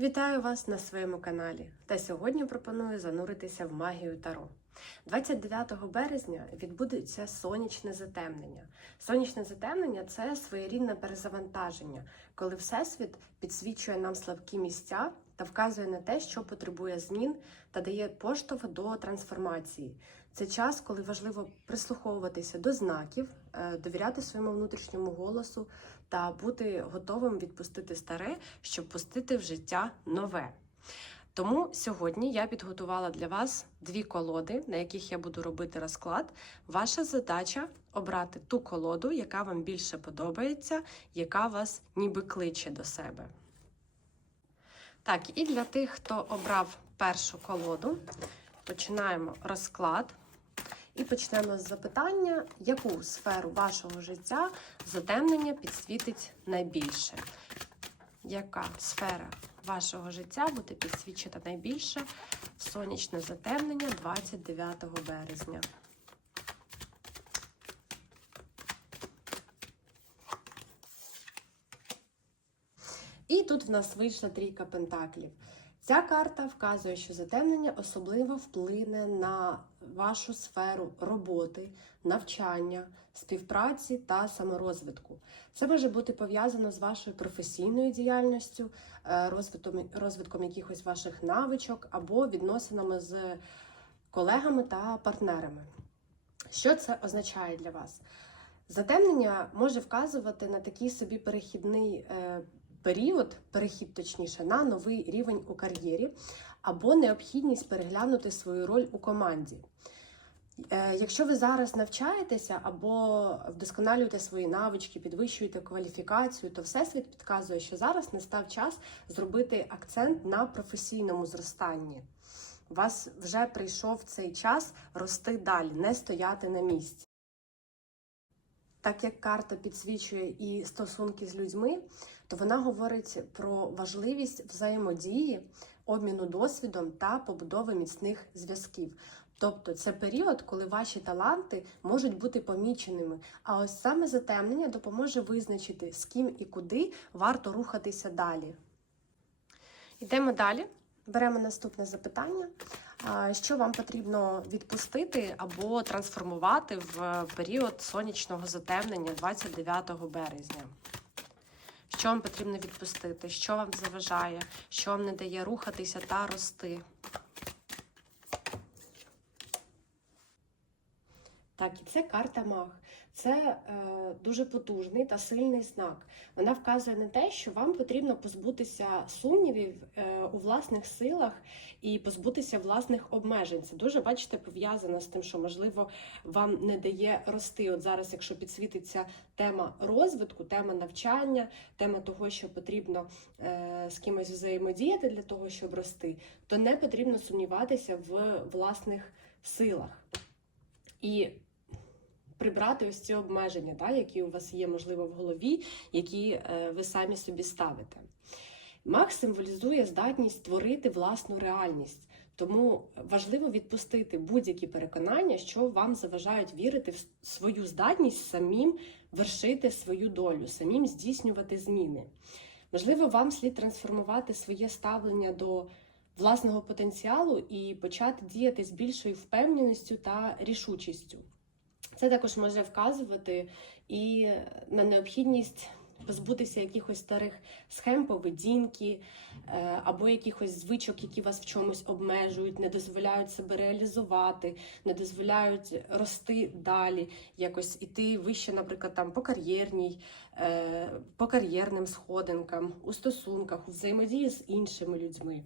Вітаю вас на своєму каналі. Та сьогодні пропоную зануритися в магію Таро. 29 березня відбудеться сонячне затемнення. Сонячне затемнення це своєрідне перезавантаження, коли Всесвіт підсвічує нам слабкі місця та вказує на те, що потребує змін та дає поштовх до трансформації. Це час, коли важливо прислуховуватися до знаків, е, довіряти своєму внутрішньому голосу та бути готовим відпустити старе, щоб пустити в життя нове. Тому сьогодні я підготувала для вас дві колоди, на яких я буду робити розклад. Ваша задача обрати ту колоду, яка вам більше подобається, яка вас ніби кличе до себе. Так, і для тих, хто обрав першу колоду, починаємо розклад. І почнемо з запитання, яку сферу вашого життя затемнення підсвітить найбільше? Яка сфера вашого життя буде підсвічена найбільше в сонячне затемнення 29 березня? І тут в нас вийшла трійка пентаклів. Ця карта вказує, що затемнення особливо вплине на вашу сферу роботи, навчання, співпраці та саморозвитку. Це може бути пов'язано з вашою професійною діяльністю, е, розвитком, розвитком якихось ваших навичок або відносинами з колегами та партнерами. Що це означає для вас? Затемнення може вказувати на такий собі перехідний е, період, перехід точніше, на новий рівень у кар'єрі або необхідність переглянути свою роль у команді. Е, Якщо ви зараз навчаєтеся або вдосконалюєте свої навички, підвищуєте кваліфікацію, то всесвіт підказує, що зараз настав час зробити акцент на професійному зростанні. У вас вже прийшов цей час рости далі, не стояти на місці. Так як карта підсвічує і стосунки з людьми, то вона говорить про важливість взаємодії, обміну досвідом та побудови міцних зв'язків. Тобто це період, коли ваші таланти можуть бути поміченими. А ось саме затемнення допоможе визначити, з ким і куди варто рухатися далі. Йдемо далі. Беремо наступне запитання. Що вам потрібно відпустити або трансформувати в період сонячного затемнення 29 березня? Що вам потрібно відпустити? Що вам заважає? Що вам не дає рухатися та рости? Так, і це карта Маг. Це е, дуже потужний та сильний знак. Вона вказує на те, що вам потрібно позбутися сумнівів е, у власних силах і позбутися власних обмежень. Це дуже, бачите, пов'язано з тим, що, можливо, вам не дає рости. От зараз, якщо підсвітиться тема розвитку, тема навчання, тема того, що потрібно е, з кимось взаємодіяти для того, щоб рости, то не потрібно сумніватися в власних силах. І прибрати ось ці обмеження, да, які у вас є, можливо, в голові, які е, ви самі собі ставите. Маг символізує здатність створити власну реальність. Тому важливо відпустити будь-які переконання, що вам заважають вірити в свою здатність самим вершити свою долю, самим здійснювати зміни. Можливо, вам слід трансформувати своє ставлення до власного потенціалу і почати діяти з більшою впевненістю та рішучістю. Це також може вказувати і на необхідність позбутися якихось старих схем поведінки е, або якихось звичок, які вас в чомусь обмежують, не дозволяють себе реалізувати, не дозволяють рости далі, якось іти вище, наприклад, там по кар'єрній, е, по кар'єрним сходинкам, у стосунках, у взаємодії з іншими людьми.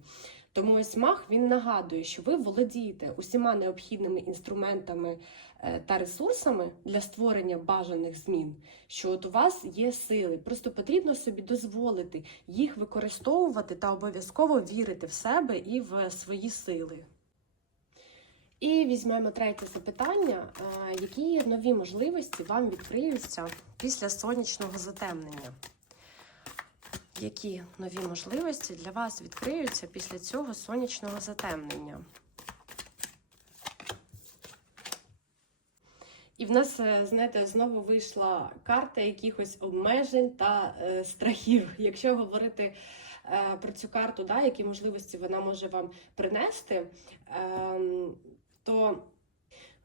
Тому ось мах він нагадує, що ви володієте усіма необхідними інструментами е, та ресурсами для створення бажаних змін, що от у вас є сили. Просто потрібно собі дозволити їх використовувати та обов'язково вірити в себе і в свої сили. І візьмемо третє запитання: Е, які нові можливості вам відкриються після сонячного затемнення? Які нові можливості для вас відкриються після цього сонячного затемнення? І в нас, е, знаєте, знову вийшла карта якихось обмежень та е, страхів. Якщо говорити е, про цю карту, да, які можливості вона може вам принести, ем, то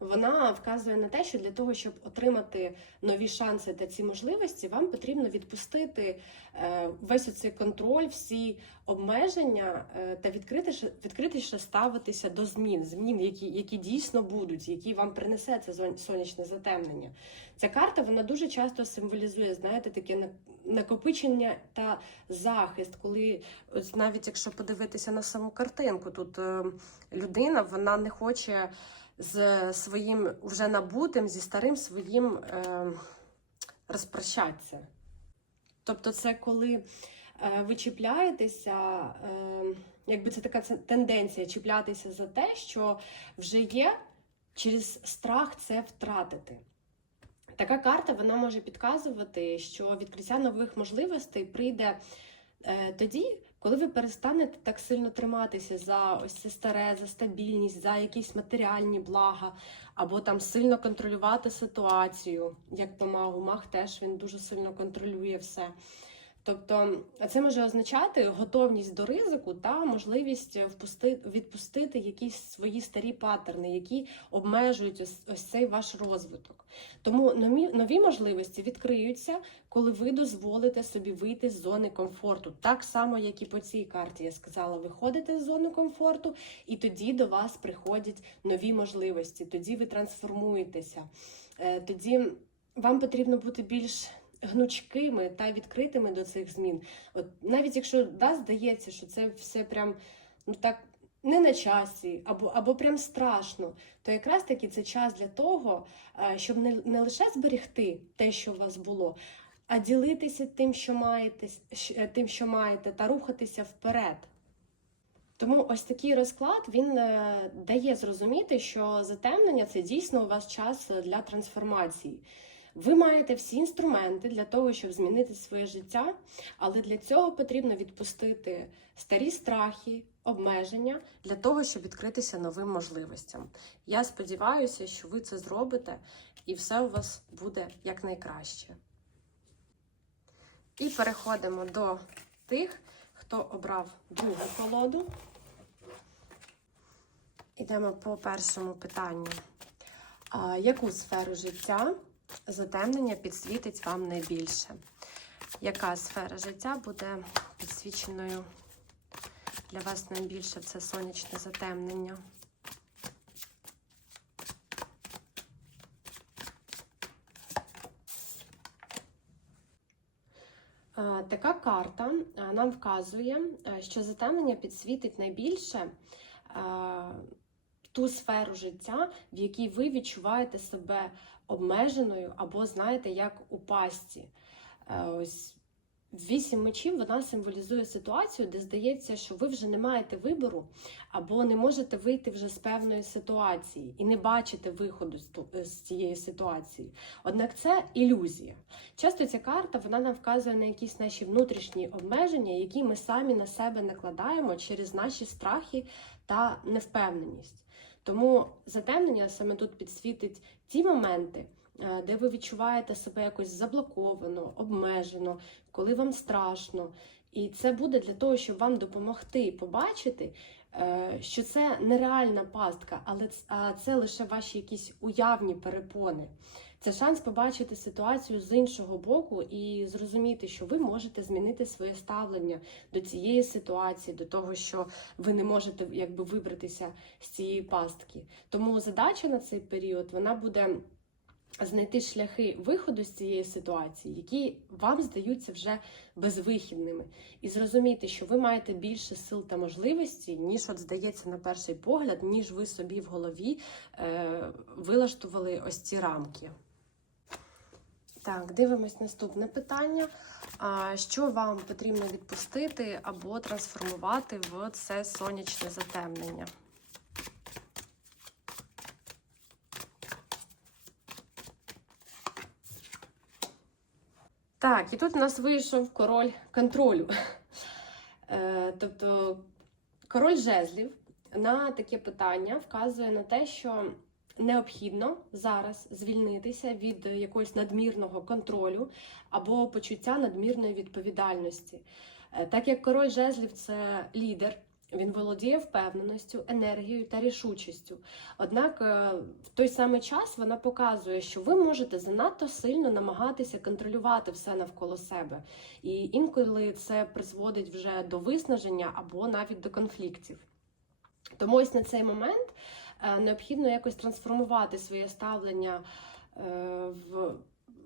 вона вказує на те, що для того, щоб отримати нові шанси та ці можливості, вам потрібно відпустити е, весь оцей контроль, всі обмеження е, та відкритіше, відкритіше ставитися до змін, змін, які, які дійсно будуть, які вам принесе це сонячне затемнення. Ця карта вона дуже часто символізує, знаєте, таке на- накопичення та захист, коли ось навіть якщо подивитися на саму картинку, тут е, людина вона не хоче з своїм вже набутим, зі старим своїм е, розпрощатися. Тобто, це коли е, ви чіпляєтеся, е, якби це така тенденція чіплятися за те, що вже є, через страх це втратити. Така карта вона може підказувати, що відкриття нових можливостей прийде е, тоді, коли ви перестанете так сильно триматися за ось це старе, за стабільність, за якісь матеріальні блага, або там сильно контролювати ситуацію, як по магу. Маг теж він дуже сильно контролює все. Тобто, це може означати готовність до ризику та можливість впусти- відпустити якісь свої старі паттерни, які обмежують ось, ось цей ваш розвиток. Тому нові, нові можливості відкриються, коли ви дозволите собі вийти з зони комфорту. Так само, як і по цій карті я сказала, виходите з зони комфорту, і тоді до вас приходять нові можливості. Тоді ви трансформуєтеся. Е, Тоді вам потрібно бути більш гнучкими та відкритими до цих змін. От навіть якщо да, здається, що це все прям ну так. Не на часі, або, або прям страшно, то якраз таки це час для того, е, щоб не, не лише зберегти те, що у вас було, а ділитися тим, що маєте, е, тим, що маєте, та рухатися вперед. Тому ось такий розклад він е, дає зрозуміти, що затемнення це дійсно у вас час для трансформації. Ви маєте всі інструменти для того, щоб змінити своє життя, але для цього потрібно відпустити старі страхи, обмеження для того, щоб відкритися новим можливостям. Я сподіваюся, що ви це зробите і все у вас буде якнайкраще. І переходимо до тих, хто обрав другу колоду. Ідемо по першому питанню. А, яку сферу життя затемнення підсвітить вам найбільше? Яка сфера життя буде підсвіченою для вас найбільше це сонячне затемнення? Така карта нам вказує, е, що затемнення підсвітить найбільше ту сферу життя, в якій ви відчуваєте себе обмеженою або знаєте, як у пастці. Е, Ось вісім мечів вона символізує ситуацію, де здається, що ви вже не маєте вибору, або не можете вийти вже з певної ситуації і не бачите виходу з цієї ситуації. Однак це ілюзія. Часто ця карта вона нам вказує на якісь наші внутрішні обмеження, які ми самі на себе накладаємо через наші страхи та невпевненість. Тому затемнення саме тут підсвітить ті моменти, е, де ви відчуваєте себе якось заблоковано, обмежено, коли вам страшно. І це буде для того, щоб вам допомогти побачити, е, що це нереальна пастка, але це лише ваші якісь уявні перепони. Це шанс побачити ситуацію з іншого боку і зрозуміти, що ви можете змінити своє ставлення до цієї ситуації, до того, що ви не можете якби вибратися з цієї пастки. Тому задача на цей період вона буде знайти шляхи виходу з цієї ситуації, які вам здаються вже безвихідними, і зрозуміти, що ви маєте більше сил та можливостей, ніж от здається на перший погляд, ніж ви собі в голові е, вилаштували ось ці рамки. Так, дивимось наступне питання. Що вам потрібно відпустити або трансформувати в це сонячне затемнення? Так, і тут у нас вийшов король контролю. Е, Тобто король жезлів на таке питання вказує на те, що необхідно зараз звільнитися від якогось надмірного контролю або почуття надмірної відповідальності. Е, Так як король жезлів це лідер, він володіє впевненістю, енергією та рішучістю. Однак е, в той самий час вона показує, що ви можете занадто сильно намагатися контролювати все навколо себе. І інколи це призводить вже до виснаження або навіть до конфліктів. Тому ось на цей момент необхідно якось трансформувати своє ставлення е, в,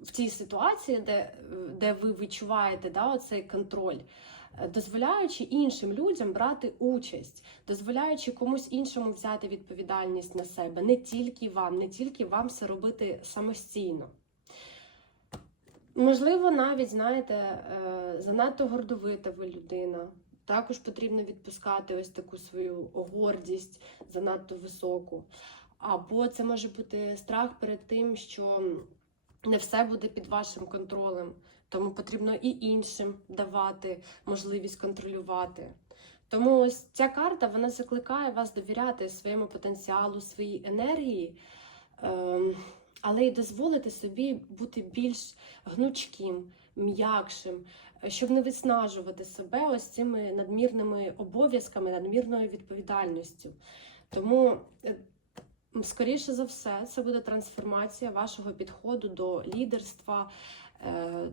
в тій ситуації, де, де ви відчуваєте да, оцей контроль, е, дозволяючи іншим людям брати участь, дозволяючи комусь іншому взяти відповідальність на себе, не тільки вам, не тільки вам все робити самостійно. Можливо, навіть, знаєте, е, занадто гордовита ви людина. Також потрібно відпускати ось таку свою гордість занадто високу. Або це може бути страх перед тим, що не все буде під вашим контролем, тому потрібно і іншим давати можливість контролювати. Тому ось ця карта вона закликає вас довіряти своєму потенціалу, своїй енергії, ем, але й дозволити собі бути більш гнучким, м'якшим, щоб не виснажувати себе ось цими надмірними обов'язками, надмірною відповідальністю. Тому, е, скоріше за все, це буде трансформація вашого підходу до лідерства. е,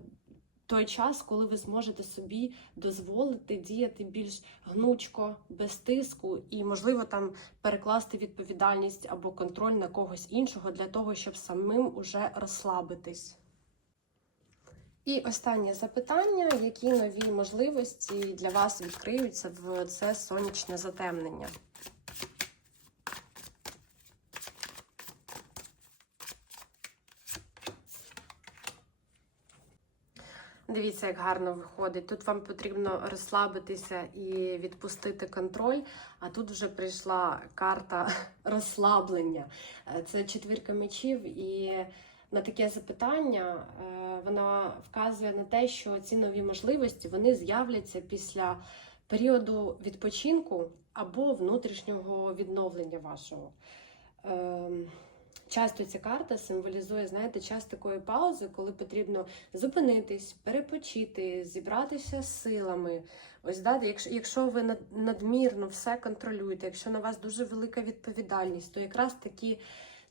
Той час, коли ви зможете собі дозволити діяти більш гнучко, без тиску, і, можливо, там перекласти відповідальність або контроль на когось іншого для того, щоб самим уже розслабитись. І останнє запитання: які нові можливості для вас відкриються в це сонячне затемнення? Дивіться, як гарно виходить. Тут вам потрібно розслабитися і відпустити контроль. А тут вже прийшла карта розслаблення. Це четвірка мечів, і на таке запитання е, вона вказує на те, що ці нові можливості вони з'являться після періоду відпочинку або внутрішнього відновлення вашого. Ем, Часто ця карта символізує, знаєте, час такої паузи, коли потрібно зупинитись, перепочити, зібратися з силами. Ось да, якщо, якщо ви надмірно все контролюєте, якщо на вас дуже велика відповідальність, то якраз такі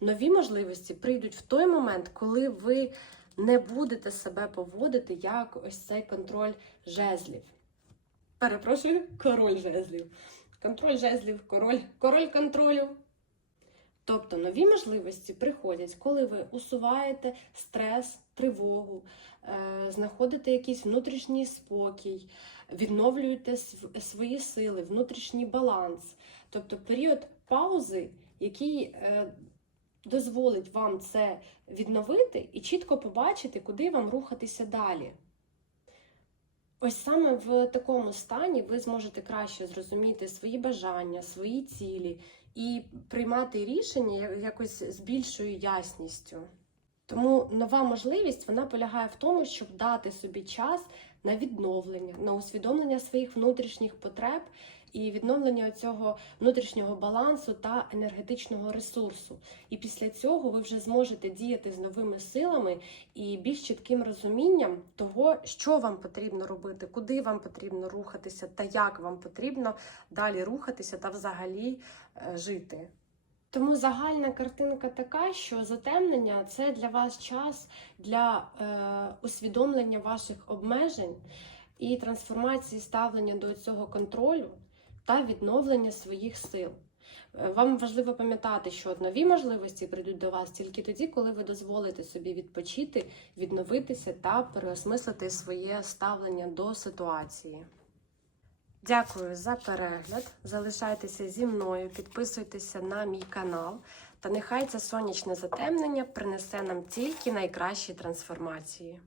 нові можливості прийдуть в той момент, коли ви не будете себе поводити як ось цей контроль жезлів. Перепрошую, король жезлів. Контроль жезлів, король, король контролю. Тобто нові можливості приходять, коли ви усуваєте стрес, тривогу, е, знаходите якийсь внутрішній спокій, відновлюєте св- свої сили, внутрішній баланс. Тобто період паузи, який е, дозволить вам це відновити і чітко побачити, куди вам рухатися далі. Ось саме в такому стані ви зможете краще зрозуміти свої бажання, свої цілі і приймати рішення якось з більшою ясністю. Тому нова можливість вона полягає в тому, щоб дати собі час на відновлення, на усвідомлення своїх внутрішніх потреб і відновлення цього внутрішнього балансу та енергетичного ресурсу. І після цього ви вже зможете діяти з новими силами і більш чітким розумінням того, що вам потрібно робити, куди вам потрібно рухатися та як вам потрібно далі рухатися та взагалі е, жити. Тому загальна картинка така, що затемнення це для вас час для е, усвідомлення ваших обмежень і трансформації ставлення до цього контролю та відновлення своїх сил. Е, Вам важливо пам'ятати, що нові можливості прийдуть до вас тільки тоді, коли ви дозволите собі відпочити, відновитися та переосмислити своє ставлення до ситуації. Дякую за перегляд. Залишайтеся зі мною, підписуйтеся на мій канал. Та нехай це сонячне затемнення принесе нам тільки найкращі трансформації.